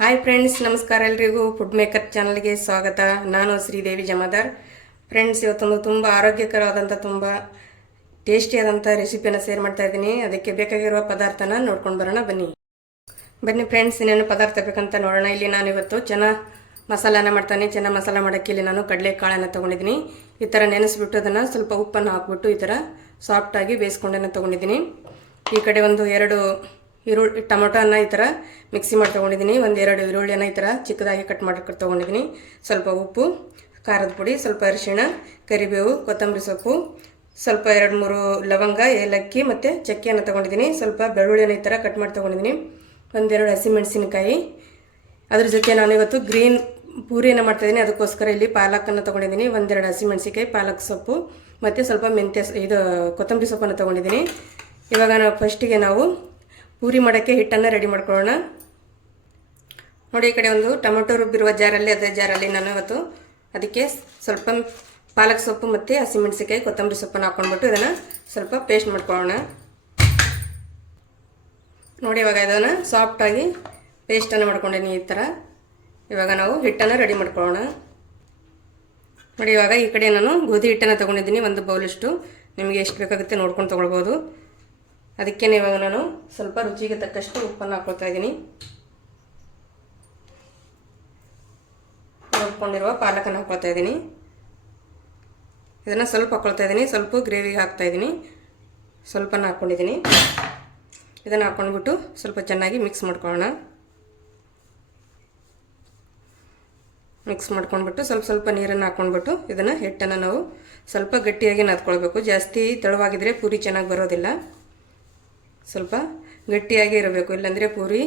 Hi friends ನಮಸ್ಕಾರ ಎಲ್ರಿಗೂ. Food maker ಚಾನಲ್ಗೆ ಸ್ವಾಗತ. ನಾನು ಶ್ರೀದೇವಿ ಜಮದಾರ್. ಫ್ರೆಂಡ್ಸ್ ಇವತ್ತೊಂದು ತುಂಬ ಆರೋಗ್ಯಕರವಾದಂಥ ತುಂಬ ಟೇಸ್ಟಿಯಾದಂಥ ರೆಸಿಪಿಯನ್ನು ಶೇರ್ ಮಾಡ್ತಾ ಇದ್ದೀನಿ. ಅದಕ್ಕೆ ಬೇಕಾಗಿರುವ ಪದಾರ್ಥನ ನೋಡ್ಕೊಂಡು ಬರೋಣ. ಬನ್ನಿ. ಬನ್ನಿ ಫ್ರೆಂಡ್ಸ್ ಇನ್ನೇನು ಪದಾರ್ಥ ಬೇಕಂತ ನೋಡೋಣ. ಇಲ್ಲಿ ನಾನು ಇವತ್ತು ಚೆನ್ನ ಮಸಾಲಾನ ಮಾಡ್ತಾನೆ, ಚೆನ್ನಾಗಿ ಮಸಾಲ ಮಾಡೋಕ್ಕೆ ಇಲ್ಲಿ ನಾನು ಕಡಲೆ ಕಾಳನ್ನು ತೊಗೊಂಡಿದ್ದೀನಿ. ಈ ಥರ ನೆನೆಸ್ಬಿಟ್ಟು ಅದನ್ನು ಸ್ವಲ್ಪ ಉಪ್ಪನ್ನು ಹಾಕ್ಬಿಟ್ಟು ಈ ಥರ ಸಾಫ್ಟಾಗಿ ಬೇಯಿಸ್ಕೊಂಡನ್ನು ತೊಗೊಂಡಿದ್ದೀನಿ. ಈ ಕಡೆ ಒಂದು ಎರಡು ಈರುಳ್ಳಿ ಟೊಮೊಟೊನ ಈ ಥರ ಮಿಕ್ಸಿ ಮಾಡಿ ತೊಗೊಂಡಿದ್ದೀನಿ. ಒಂದು ಎರಡು ಈರುಳ್ಳಿಯನ್ನು ಈ ಥರ ಚಿಕ್ಕದಾಗಿ ಕಟ್ ಮಾಡಿ ತೊಗೊಂಡಿದ್ದೀನಿ. ಸ್ವಲ್ಪ ಉಪ್ಪು, ಖಾರದ ಪುಡಿ, ಸ್ವಲ್ಪ ಅರಿಶಿಣ, ಕರಿಬೇವು, ಕೊತ್ತಂಬರಿ ಸೊಪ್ಪು, ಸ್ವಲ್ಪ ಎರಡು ಮೂರು ಲವಂಗ, ಏಲಕ್ಕಿ ಮತ್ತು ಚಕ್ಕೆಯನ್ನು ತೊಗೊಂಡಿದ್ದೀನಿ. ಸ್ವಲ್ಪ ಬೆಳ್ಳುಳ್ಳಿಯನ್ನು ಈ ಥರ ಕಟ್ ಮಾಡಿ ತೊಗೊಂಡಿದ್ದೀನಿ. ಒಂದೆರಡು ಹಸಿಮೆಣಸಿನಕಾಯಿ. ಅದ್ರ ಜೊತೆ ನಾನು ಇವತ್ತು ಗ್ರೀನ್ ಪೂರಿಯನ್ನು ಮಾಡ್ತಾಯಿದ್ದೀನಿ ಅದಕ್ಕೋಸ್ಕರ ಇಲ್ಲಿ ಪಾಲಕನ್ನು ತೊಗೊಂಡಿದ್ದೀನಿ. ಒಂದೆರಡು ಹಸಿಮೆಣಸಿಕಾಯಿ ಪಾಲಕ್ ಸೊಪ್ಪು, ಮತ್ತು ಸ್ವಲ್ಪ ಮೆಂತ್ಯ ಇದು ಕೊತ್ತಂಬರಿ ಸೊಪ್ಪನ್ನು ತೊಗೊಂಡಿದ್ದೀನಿ. ಇವಾಗ ನಾವು ಫಸ್ಟಿಗೆ ನಾವು ಪೂರಿ ಮಾಡೋಕ್ಕೆ ಹಿಟ್ಟನ್ನು ರೆಡಿ ಮಾಡ್ಕೊಳ್ಳೋಣ. ನೋಡಿ, ಈ ಕಡೆ ಒಂದು ಟೊಮೆಟೊ ರುಬ್ಬಿರುವ ಜಾರಲ್ಲಿ, ಅದೇ ಜಾರಲ್ಲಿ ನಾನು ಇವತ್ತು ಅದಕ್ಕೆ ಸ್ವಲ್ಪ ಪಾಲಕ್ ಸೊಪ್ಪು ಮತ್ತು ಹಸಿಮೆಣಸಿಕಾಯಿ ಕೊತ್ತಂಬರಿ ಸೊಪ್ಪನ್ನು ಹಾಕ್ಕೊಂಡ್ಬಿಟ್ಟು ಇದನ್ನು ಸ್ವಲ್ಪ ಪೇಸ್ಟ್ ಮಾಡ್ಕೊಳ್ಳೋಣ. ನೋಡಿ, ಇವಾಗ ಇದನ್ನು ಸಾಫ್ಟಾಗಿ ಪೇಸ್ಟನ್ನು ಮಾಡ್ಕೊಂಡಿದ್ದೀನಿ ಈ ಥರ. ಇವಾಗ ನಾವು ಹಿಟ್ಟನ್ನು ರೆಡಿ ಮಾಡ್ಕೊಳ್ಳೋಣ. ನೋಡಿ, ಇವಾಗ ಈ ಕಡೆ ನಾನು ಗೋಧಿ ಹಿಟ್ಟನ್ನು ತೊಗೊಂಡಿದ್ದೀನಿ, ಒಂದು ಬೌಲಿಷ್ಟು. ನಿಮಗೆ ಎಷ್ಟು ಬೇಕಾಗುತ್ತೆ ನೋಡ್ಕೊಂಡು ತೊಗೊಳ್ಬೋದು. ಅದಕ್ಕೆ ಇವಾಗ ನಾನು ಸ್ವಲ್ಪ ರುಚಿಗೆ ತಕ್ಕಷ್ಟು ಉಪ್ಪನ್ನು ಹಾಕ್ಕೊಳ್ತಾ ಇದ್ದೀನಿ. ರುಬ್ಕೊಂಡಿರುವ ಪಾಲಕನ್ನು ಹಾಕ್ಕೊಳ್ತಾ ಇದ್ದೀನಿ. ಇದನ್ನು ಸ್ವಲ್ಪ ಹಾಕ್ಕೊಳ್ತಾ ಇದ್ದೀನಿ, ಸ್ವಲ್ಪ ಗ್ರೇವಿಗೆ ಹಾಕ್ತಾ ಇದ್ದೀನಿ. ಸ್ವಲ್ಪನ ಹಾಕ್ಕೊಂಡಿದ್ದೀನಿ ಇದನ್ನು ಹಾಕ್ಕೊಂಡ್ಬಿಟ್ಟು ಸ್ವಲ್ಪ ಚೆನ್ನಾಗಿ ಮಿಕ್ಸ್ ಮಾಡ್ಕೊಳ್ಳೋಣ. ಮಿಕ್ಸ್ ಮಾಡ್ಕೊಂಡ್ಬಿಟ್ಟು ಸ್ವಲ್ಪ ಸ್ವಲ್ಪ ನೀರನ್ನು ಹಾಕ್ಕೊಂಡ್ಬಿಟ್ಟು ಇದನ್ನು ಹಿಟ್ಟನ್ನು ನಾವು ಸ್ವಲ್ಪ ಗಟ್ಟಿಯಾಗಿ ನಾದ್ಕೊಳ್ಬೇಕು. ಜಾಸ್ತಿ ತೆಳುವಾಗಿದ್ದರೆ ಪೂರಿ ಚೆನ್ನಾಗಿ ಬರೋದಿಲ್ಲ. ಸ್ವಲ್ಪ ಗಟ್ಟಿಯಾಗಿ ಇರಬೇಕು. ಇಲ್ಲಾಂದರೆ ಪೂರಿ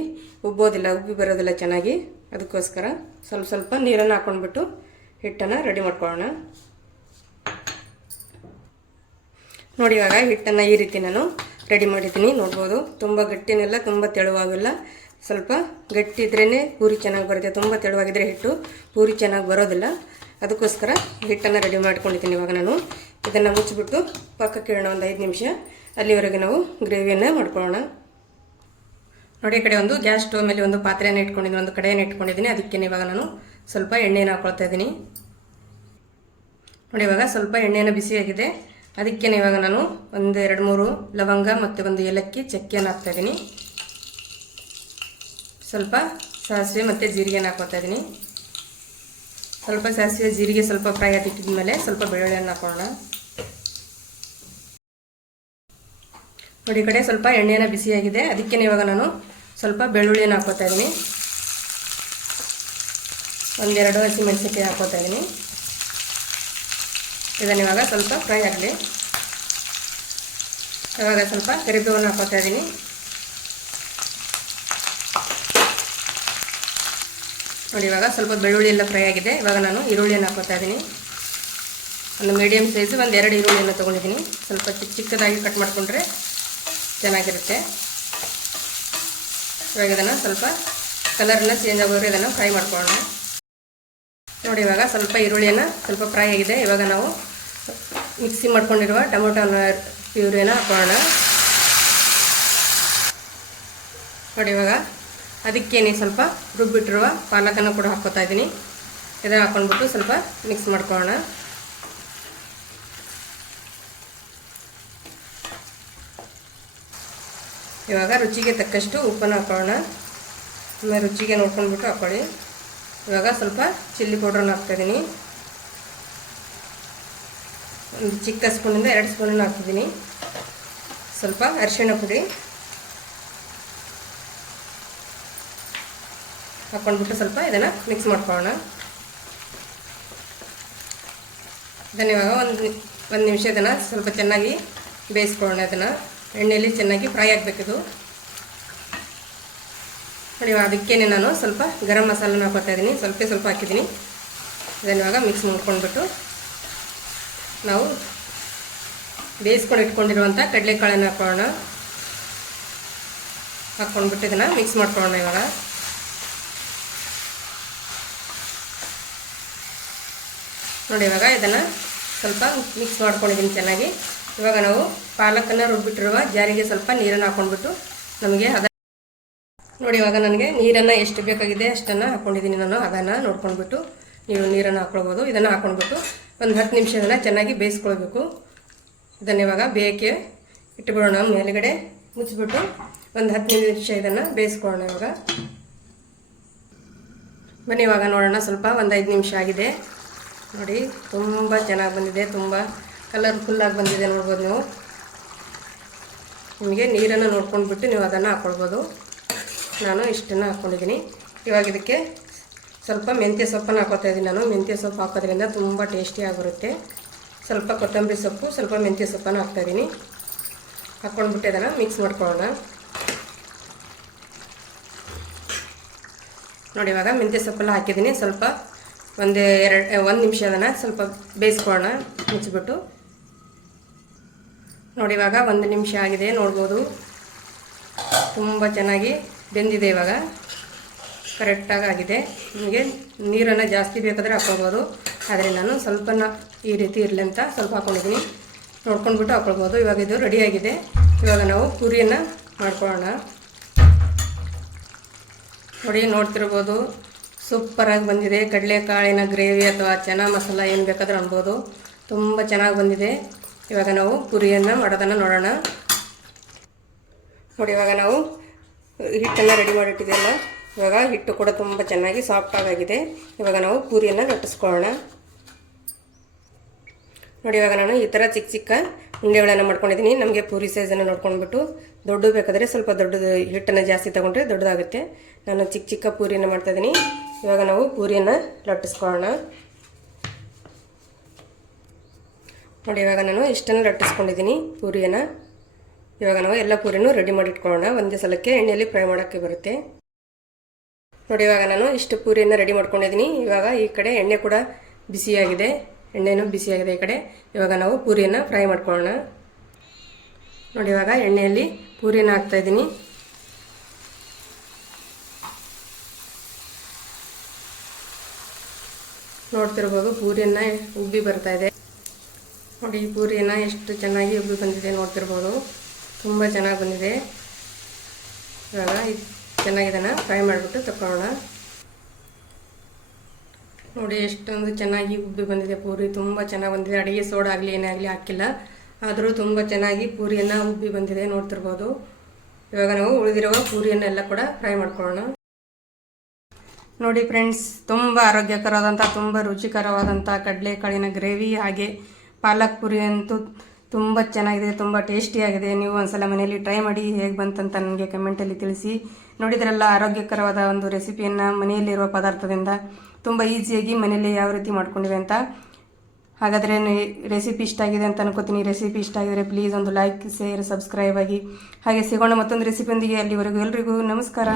ಉಬ್ಬೋದಿಲ್ಲ, ಉಬ್ಬಿ ಬರೋದಿಲ್ಲ ಚೆನ್ನಾಗಿ. ಅದಕ್ಕೋಸ್ಕರ ಸ್ವಲ್ಪ ಸ್ವಲ್ಪ ನೀರನ್ನು ಹಾಕ್ಕೊಂಡ್ಬಿಟ್ಟು ಹಿಟ್ಟನ್ನು ರೆಡಿ ಮಾಡ್ಕೊಳ್ಳೋಣ. ನೋಡಿ, ಇವಾಗ ಹಿಟ್ಟನ್ನು ಈ ರೀತಿ ನಾನು ರೆಡಿ ಮಾಡಿದ್ದೀನಿ. ನೋಡ್ಬೋದು, ತುಂಬ ಗಟ್ಟಿನೆಲ್ಲ, ತುಂಬ ತೆಳುವಾಗಿಲ್ಲ. ಸ್ವಲ್ಪ ಗಟ್ಟಿ ಇದ್ರೇ ಪೂರಿ ಚೆನ್ನಾಗಿ ಬರುತ್ತೆ. ತುಂಬ ತೆಳುವಾಗಿದ್ದರೆ ಹಿಟ್ಟು ಪೂರಿ ಚೆನ್ನಾಗಿ ಬರೋದಿಲ್ಲ. ಅದಕ್ಕೋಸ್ಕರ ಹಿಟ್ಟನ್ನು ರೆಡಿ ಮಾಡ್ಕೊಂಡಿದ್ದೀನಿ ಇವಾಗ ನಾನು. ಇದನ್ನು ಮುಚ್ಚಿಬಿಟ್ಟು ಪಕ್ಕಕ್ಕೆ ಇಡೋಣ ಒಂದು ಐದು ನಿಮಿಷ. ಅಲ್ಲಿವರೆಗೆ ನಾವು ಗ್ರೇವಿಯನ್ನು ಮಾಡ್ಕೊಳ್ಳೋಣ. ನೋಡಿ, ಈ ಕಡೆ ಒಂದು ಗ್ಯಾಸ್ ಸ್ಟೋವ್ ಮೇಲೆ ಒಂದು ಪಾತ್ರೆಯನ್ನು ಇಟ್ಕೊಂಡಿದ್ದೀನಿ. ಒಂದು ಕಡೆಯನ್ನು ಇಟ್ಕೊಂಡಿದ್ದೀನಿ. ಅದಕ್ಕೆ ಇವಾಗ ನಾನು ಸ್ವಲ್ಪ ಎಣ್ಣೆಯನ್ನು ಹಾಕ್ಕೊಳ್ತಾ ಇದ್ದೀನಿ. ನೋಡಿ, ಇವಾಗ ಸ್ವಲ್ಪ ಎಣ್ಣೆಯನ್ನು ಬಿಸಿಯಾಗಿದೆ ಅದಕ್ಕೆ ಇವಾಗ ನಾನು ಒಂದು ಎರಡು ಮೂರು ಲವಂಗ ಮತ್ತು ಒಂದು ಏಲಕ್ಕಿ ಚಕ್ಕೆಯನ್ನು ಹಾಕ್ತಾಯಿದ್ದೀನಿ ಸ್ವಲ್ಪ ಸಾಸಿವೆ ಮತ್ತು ಜೀರಿಗೆನ ಹಾಕೋತಾ ಇದ್ದೀನಿ ಸ್ವಲ್ಪ ಸಾಸಿವೆ, ಜೀರಿಗೆ ಸ್ವಲ್ಪ ಫ್ರೈ ಆಗಿಟ್ಟಿದ ಮೇಲೆ ಸ್ವಲ್ಪ ಬೆಳ್ಳುಳ್ಳಿಯನ್ನು ಹಾಕೋಣ. ನೋಡಿ ಕಡೆ ಸ್ವಲ್ಪ ಎಣ್ಣೆನ ಬಿಸಿಯಾಗಿದೆ ಅದಕ್ಕೆ ಇವಾಗ ನಾನು ಸ್ವಲ್ಪ ಬೆಳ್ಳುಳ್ಳಿಯನ್ನು ಹಾಕೋತಾ ಇದ್ದೀನಿ ಒಂದೆರಡು ಹಸಿಮೆಣಸಿನ್ಕಾಯಿ ಹಾಕೋತಾ ಇದ್ದೀನಿ ಇದನ್ನು ಇವಾಗ ಸ್ವಲ್ಪ ಫ್ರೈ ಆಗಲಿ. ಇವಾಗ ಸ್ವಲ್ಪ ಕರಿಬೇವನ್ನು ಹಾಕೋತಾ ಇದ್ದೀನಿ ನೋಡಿ, ಇವಾಗ ಸ್ವಲ್ಪ ಬೆಳ್ಳುಳ್ಳಿ ಎಲ್ಲ ಫ್ರೈ ಆಗಿದೆ. ಇವಾಗ ನಾನು ಈರುಳ್ಳಿಯನ್ನು ಹಾಕೋತಾ ಇದ್ದೀನಿ. ಒಂದು ಮೀಡಿಯಮ್ ಸೈಜ್ ಒಂದು ಎರಡು ಈರುಳ್ಳಿಯನ್ನು ತೊಗೊಂಡಿದ್ದೀನಿ. ಸ್ವಲ್ಪ ಚಿಕ್ಕ ಚಿಕ್ಕದಾಗಿ ಕಟ್ ಮಾಡಿಕೊಂಡ್ರೆ ಚೆನ್ನಾಗಿರುತ್ತೆ. ಇವಾಗ ಇದನ್ನು ಸ್ವಲ್ಪ ಕಲರ್ನ ಚೇಂಜ್ ಆಗೋದ್ರೆ ಇದನ್ನು ಫ್ರೈ ಮಾಡ್ಕೊಳ್ಳೋಣ. ನೋಡಿ, ಇವಾಗ ಸ್ವಲ್ಪ ಈರುಳ್ಳಿಯನ್ನು ಸ್ವಲ್ಪ ಫ್ರೈ ಆಗಿದೆ. ಇವಾಗ ನಾವು ಮಿಕ್ಸಿ ಮಾಡ್ಕೊಂಡಿರುವ ಟೊಮೊಟೊನ ಪ್ಯೂರಿಯನ್ನು ಹಾಕೊಳ್ಳೋಣ ನೋಡಿ, ಇವಾಗ ಅದಕ್ಕೇನೆ ಸ್ವಲ್ಪ ರುಬ್ಬಿಟ್ಟಿರುವ ಪಾಲಕನ್ನು ಕೂಡ ಹಾಕೋತಾ ಇದ್ದೀನಿ. ಇದನ್ನು ಹಾಕ್ಕೊಂಡ್ಬಿಟ್ಟು ಸ್ವಲ್ಪ ಮಿಕ್ಸ್ ಮಾಡ್ಕೊಳ್ಳೋಣ. ಇವಾಗ ರುಚಿಗೆ ತಕ್ಕಷ್ಟು ಉಪ್ಪನ್ನು ಹಾಕೊಳ್ಳೋಣ. ಆಮೇಲೆ ರುಚಿಗೆ ನೋಡ್ಕೊಂಡ್ಬಿಟ್ಟು ಹಾಕ್ಕೊಳ್ಳಿ ಇವಾಗ ಸ್ವಲ್ಪ ಚಿಲ್ಲಿ ಪೌಡ್ರನ್ನು ಹಾಕ್ತಾಯಿದ್ದೀನಿ ಒಂದು ಚಿಕ್ಕ ಸ್ಪೂನಿಂದ ಎರಡು ಸ್ಪೂನನ್ನು ಹಾಕ್ತಿದ್ದೀನಿ ಸ್ವಲ್ಪ ಅರಿಶಿಣ ಪುಡಿ. ಹಾಕ್ಕೊಂಡ್ಬಿಟ್ಟು ಸ್ವಲ್ಪ ಇದನ್ನು ಮಿಕ್ಸ್ ಮಾಡ್ಕೊಳ್ಳೋಣ. ಇದನ್ನು ಇವಾಗ ಒಂದು ಒಂದು ನಿಮಿಷ ಇದನ್ನು ಸ್ವಲ್ಪ ಚೆನ್ನಾಗಿ ಬೇಯಿಸ್ಕೊಳ್ಳೋಣ ಅದನ್ನು ಎಣ್ಣೆಯಲ್ಲಿ ಚೆನ್ನಾಗಿ ಫ್ರೈ ಆಗಬೇಕಿದು ನೋಡಿ, ಅದಕ್ಕೇನೆ ನಾನು ಸ್ವಲ್ಪ ಗರಂ ಮಸಾಲನ ಹಾಕೋತಾ ಇದ್ದೀನಿ ಸ್ವಲ್ಪ ಸ್ವಲ್ಪ ಹಾಕಿದ್ದೀನಿ ಇದನ್ನು ಇವಾಗ ಮಿಕ್ಸ್ ಮಾಡ್ಕೊಂಡ್ಬಿಟ್ಟು ನಾವು ಬೇಯಿಸ್ಕೊಂಡು ಇಟ್ಕೊಂಡಿರುವಂಥ ಕಡಲೆಕಾಳನ್ನು ಹಾಕೊಳ್ಳೋಣ. ಹಾಕ್ಕೊಂಡ್ಬಿಟ್ಟು ಇದನ್ನು ಮಿಕ್ಸ್ ಮಾಡ್ಕೊಳ್ಳೋಣ ಇವಾಗ. ನೋಡಿ, ಇವಾಗ ಇದನ್ನು ಸ್ವಲ್ಪ ಮಿಕ್ಸ್ ಮಾಡ್ಕೊಂಡಿದ್ದೀನಿ ಚೆನ್ನಾಗಿ. ಇವಾಗ ನಾವು ಪಾಲಕನ್ನು ರುಬ್ಬಿಟ್ಟಿರುವ ಜಾರಿಗೆ ಸ್ವಲ್ಪ ನೀರನ್ನು ಹಾಕ್ಕೊಂಡ್ಬಿಟ್ಟು ನಮಗೆ ಅದ ನೋಡಿ, ಇವಾಗ ನನಗೆ ನೀರನ್ನು ಎಷ್ಟು ಬೇಕಾಗಿದೆ ಅಷ್ಟನ್ನು ಹಾಕ್ಕೊಂಡಿದ್ದೀನಿ ನಾನು. ಅದನ್ನು ನೋಡ್ಕೊಂಡ್ಬಿಟ್ಟು ನೀವು ನೀರನ್ನು ಹಾಕ್ಕೊಳ್ಬೋದು ಇದನ್ನು ಹಾಕ್ಕೊಂಡ್ಬಿಟ್ಟು ಒಂದು ಹತ್ತು ನಿಮಿಷ ಇದನ್ನು ಚೆನ್ನಾಗಿ ಬೇಯಿಸ್ಕೊಳ್ಬೇಕು. ಇದನ್ನು ಇವಾಗ ಬೇಯಕ್ಕೆ ಇಟ್ಟುಬಿಡೋಣ ಮೇಲುಗಡೆ ಮುಚ್ಚಿಬಿಟ್ಟು ಒಂದು ಹತ್ತು ನಿಮಿಷ ಇದನ್ನು ಬೇಯಿಸ್ಕೊಳ್ಳೋಣ ಇವಾಗ. ಬನ್ನಿ, ಇವಾಗ ನೋಡೋಣ. ಸ್ವಲ್ಪ ಒಂದು ಐದು ನಿಮಿಷ ಆಗಿದೆ. ನೋಡಿ, ತುಂಬ ಚೆನ್ನಾಗಿ ಬಂದಿದೆ, ತುಂಬ ಕಲರ್ಫುಲ್ಲಾಗಿ ಬಂದಿದೆ ನೋಡ್ಬೋದು ನೀವು. ನಿಮಗೆ ನೀರನ್ನು ನೋಡ್ಕೊಂಡ್ಬಿಟ್ಟು ನೀವು ಅದನ್ನು ಹಾಕ್ಕೊಳ್ಬೋದು ನಾನು ಇಷ್ಟನ್ನು ಹಾಕ್ಕೊಂಡಿದ್ದೀನಿ ಇವಾಗ ಇದಕ್ಕೆ ಸ್ವಲ್ಪ ಮೆಂತ್ಯ ಸೊಪ್ಪನ್ನು ಹಾಕೋತಾ ಇದ್ದೀನಿ ನಾನು. ಮೆಂತ್ಯ ಸೊಪ್ಪು ಹಾಕೋದ್ರಿಂದ ತುಂಬ ಟೇಸ್ಟಿಯಾಗಿರುತ್ತೆ ಸ್ವಲ್ಪ ಕೊತ್ತಂಬರಿ ಸೊಪ್ಪು, ಸ್ವಲ್ಪ ಮೆಂತ್ಯ ಸೊಪ್ಪನ್ನು ಹಾಕ್ತಾಯಿದ್ದೀನಿ ಹಾಕ್ಕೊಂಡ್ಬಿಟ್ಟು ಅದನ್ನು ಮಿಕ್ಸ್ ಮಾಡ್ಕೊಳ್ಳೋಣ. ನೋಡಿ, ಇವಾಗ ಮೆಂತ್ಯ ಸೊಪ್ಪೆಲ್ಲ ಹಾಕಿದ್ದೀನಿ. ಸ್ವಲ್ಪ ಒಂದು ಎರಡು ಒಂದು ನಿಮಿಷ ಅದನ್ನು ಸ್ವಲ್ಪ ಬೇಯಿಸ್ಕೊಳ್ಳೋಣ, ಮುಚ್ಚಿಬಿಟ್ಟು. ನೋಡಿ, ಇವಾಗ ಒಂದು ನಿಮಿಷ ಆಗಿದೆ, ನೋಡ್ಬೋದು. ತುಂಬ ಚೆನ್ನಾಗಿ ಬೆಂದಿದೆ ಇವಾಗ. ಕರೆಕ್ಟಾಗಿ ಆಗಿದೆ. ನಿಮಗೆ ನೀರನ್ನು ಜಾಸ್ತಿ ಬೇಕಾದರೆ ಹಾಕ್ಕೊಳ್ಬೋದು ಆದರೆ ನಾನು ಸ್ವಲ್ಪ ಈ ರೀತಿ ಇರಲಿ ಅಂತ ಸ್ವಲ್ಪ ಹಾಕ್ಕೊಂಡಿದ್ದೀನಿ ನೋಡ್ಕೊಂಡ್ಬಿಟ್ಟು ಹಾಕ್ಕೊಳ್ಬೋದು ಇವಾಗ ಇದು ರೆಡಿಯಾಗಿದೆ ಇವಾಗ ನಾವು ಪೂರಿಯನ್ನು ಮಾಡ್ಕೊಳ್ಳೋಣ. ನೋಡಿ, ನೋಡ್ತಿರ್ಬೋದು. ಸೂಪರಾಗಿ ಬಂದಿದೆ. ಕಡಲೆಕಾಳಿನ ಗ್ರೇವಿ ಅಥವಾ ಚೆನ್ನ ಮಸಾಲ ಏನು ಬೇಕಾದರೂ ಅನ್ಬೋದು. ತುಂಬ ಚೆನ್ನಾಗಿ ಬಂದಿದೆ. ಇವಾಗ ನಾವು ಪುರಿಯನ್ನು ಮಾಡೋದನ್ನು ನೋಡೋಣ. ನೋಡಿ, ಇವಾಗ ನಾವು ಹಿಟ್ಟನ್ನು ರೆಡಿ ಮಾಡಿಟ್ಟಿದ್ದೆಲ್ಲ ಇವಾಗ ಹಿಟ್ಟು ಕೂಡ ತುಂಬ ಚೆನ್ನಾಗಿ ಸಾಫ್ಟಾಗಿದೆ ಇವಾಗ ನಾವು ಪೂರಿಯನ್ನು ಲಟ್ಟಿಸ್ಕೊಳ್ಳೋಣ ನೋಡಿ, ಇವಾಗ ನಾನು ಈ ಥರ ಚಿಕ್ಕ ಚಿಕ್ಕ ಉಂಡೆಗಳನ್ನು ಮಾಡ್ಕೊಂಡಿದ್ದೀನಿ. ನಮಗೆ ಪೂರಿ ಸೈಜನ್ನು ನೋಡ್ಕೊಂಡ್ಬಿಟ್ಟು ದೊಡ್ಡ ಬೇಕಾದರೆ ಸ್ವಲ್ಪ ದೊಡ್ಡದು ಹಿಟ್ಟನ್ನು ಜಾಸ್ತಿ ತೊಗೊಂಡ್ರೆ ದೊಡ್ಡದಾಗುತ್ತೆ. ನಾನು ಚಿಕ್ಕ ಚಿಕ್ಕ ಪೂರಿಯನ್ನು ಮಾಡ್ತಾಯಿದ್ದೀನಿ ಇವಾಗ ನಾವು ಪೂರಿಯನ್ನ ಲಟ್ಟಿಸ್ಕೊಳ್ಳೋಣ. ನೋಡಿ, ಇವಾಗ ನಾನು ಇಷ್ಟನ್ನು ಲಟ್ಟಿಸ್ಕೊಂಡಿದ್ದೀನಿ ಪೂರಿಯನ್ನು. ಇವಾಗ ನಾವು ಎಲ್ಲ ಪೂರಿನೂ ರೆಡಿ ಮಾಡಿ ಇಟ್ಕೊಳ್ಳೋಣ ಒಂದೇ ಸಲಕ್ಕೆ ಎಣ್ಣೆಯಲ್ಲಿ ಫ್ರೈ ಮಾಡೋಕ್ಕೆ ಬರುತ್ತೆ. ನೋಡಿ, ಇವಾಗ ನಾನು ಇಷ್ಟು ಪೂರಿಯನ್ನು ರೆಡಿ ಮಾಡ್ಕೊಂಡಿದ್ದೀನಿ. ಇವಾಗ ಈ ಕಡೆ ಎಣ್ಣೆ ಕೂಡ ಬಿಸಿಯಾಗಿದೆ. ಎಣ್ಣೆನೂ ಬಿಸಿಯಾಗಿದೆ ಈ ಕಡೆ. ಇವಾಗ ನಾವು ಪೂರಿಯನ್ನು ಫ್ರೈ ಮಾಡ್ಕೊಳ್ಳೋಣ. ನೋಡಿ, ಇವಾಗ ಎಣ್ಣೆಯಲ್ಲಿ ಪೂರಿನ ಹಾಕ್ತಾಯಿದ್ದೀನಿ ನೋಡ್ತಿರ್ಬೋದು, ಪೂರಿಯನ್ನು ಉಬ್ಬಿ ಬರ್ತಾ ಇದೆ. ನೋಡಿ, ಈ ಪೂರಿಯನ್ನು ಎಷ್ಟು ಚೆನ್ನಾಗಿ ಉಬ್ಬಿ ಬಂದಿದೆ ನೋಡ್ತಿರ್ಬೋದು. ತುಂಬ ಚೆನ್ನಾಗಿ ಬಂದಿದೆ. ಇವಾಗ ಇದು ಚೆನ್ನಾಗಿದನ್ನು ಫ್ರೈ ಮಾಡಿಬಿಟ್ಟು ತಗೊಳ್ಳೋಣ ನೋಡಿ, ಎಷ್ಟೊಂದು ಚೆನ್ನಾಗಿ ಉಬ್ಬಿ ಬಂದಿದೆ ಪೂರಿ. ತುಂಬ ಚೆನ್ನಾಗಿ ಬಂದಿದೆ. ಅಡುಗೆ ಸೋಡಾ ಆಗಲಿ, ಏನೇ ಆಗಲಿ ಹಾಕಿಲ್ಲ. ಆದರೂ ತುಂಬ ಚೆನ್ನಾಗಿ ಪೂರಿಯನ್ನು ಉಬ್ಬಿ ಬಂದಿದೆ ನೋಡ್ತಿರ್ಬೋದು. ಇವಾಗ ನಾವು ಉಳಿದಿರುವ ಪೂರಿಯನ್ನೆಲ್ಲ ಕೂಡ ಫ್ರೈ ಮಾಡ್ಕೊಳ್ಳೋಣ. ನೋಡಿ ಫ್ರೆಂಡ್ಸ್, ತುಂಬ ಆರೋಗ್ಯಕರವಾದಂಥ, ತುಂಬ ರುಚಿಕರವಾದಂಥ ಕಡಲೆಕಾಳಿನ ಗ್ರೇವಿ ಹಾಗೆ ಪಾಲಕ್ ಪುರಿ ಅಂತೂ ತುಂಬ ಚೆನ್ನಾಗಿದೆ, ತುಂಬ ಟೇಸ್ಟಿಯಾಗಿದೆ. ನೀವು ಒಂದ್ಸಲ ಮನೆಯಲ್ಲಿ ಟ್ರೈ ಮಾಡಿ ಹೇಗೆ ಬಂತಂತ ನನಗೆ ಕಮೆಂಟಲ್ಲಿ ತಿಳಿಸಿ. ನೋಡಿದ್ರಲ್ಲ, ಆರೋಗ್ಯಕರವಾದ ಒಂದು ರೆಸಿಪಿಯನ್ನು ಮನೆಯಲ್ಲಿರುವ ಪದಾರ್ಥದಿಂದ ತುಂಬ ಈಸಿಯಾಗಿ ಮನೆಯಲ್ಲಿ ಯಾವ ರೀತಿ ಮಾಡ್ಕೊಂಡಿವೆ ಅಂತ. ಹಾಗಾದರೆ ರೆಸಿಪಿ ಇಷ್ಟ ಆಗಿದೆ ಅಂತ ಅನ್ಕೋತೀನಿ. ರೆಸಿಪಿ ಇಷ್ಟ ಆಗಿದರೆ ಪ್ಲೀಸ್ ಒಂದು ಲೈಕ್, ಶೇರ್, ಸಬ್ಸ್ಕ್ರೈಬ್ ಆಗಿ. ಹಾಗೆ ಸಿಗೋಣ ಮತ್ತೊಂದು ರೆಸಿಪಿಯೊಂದಿಗೆ. ಅಲ್ಲಿವರೆಗೂ ಎಲ್ರಿಗೂ ನಮಸ್ಕಾರ.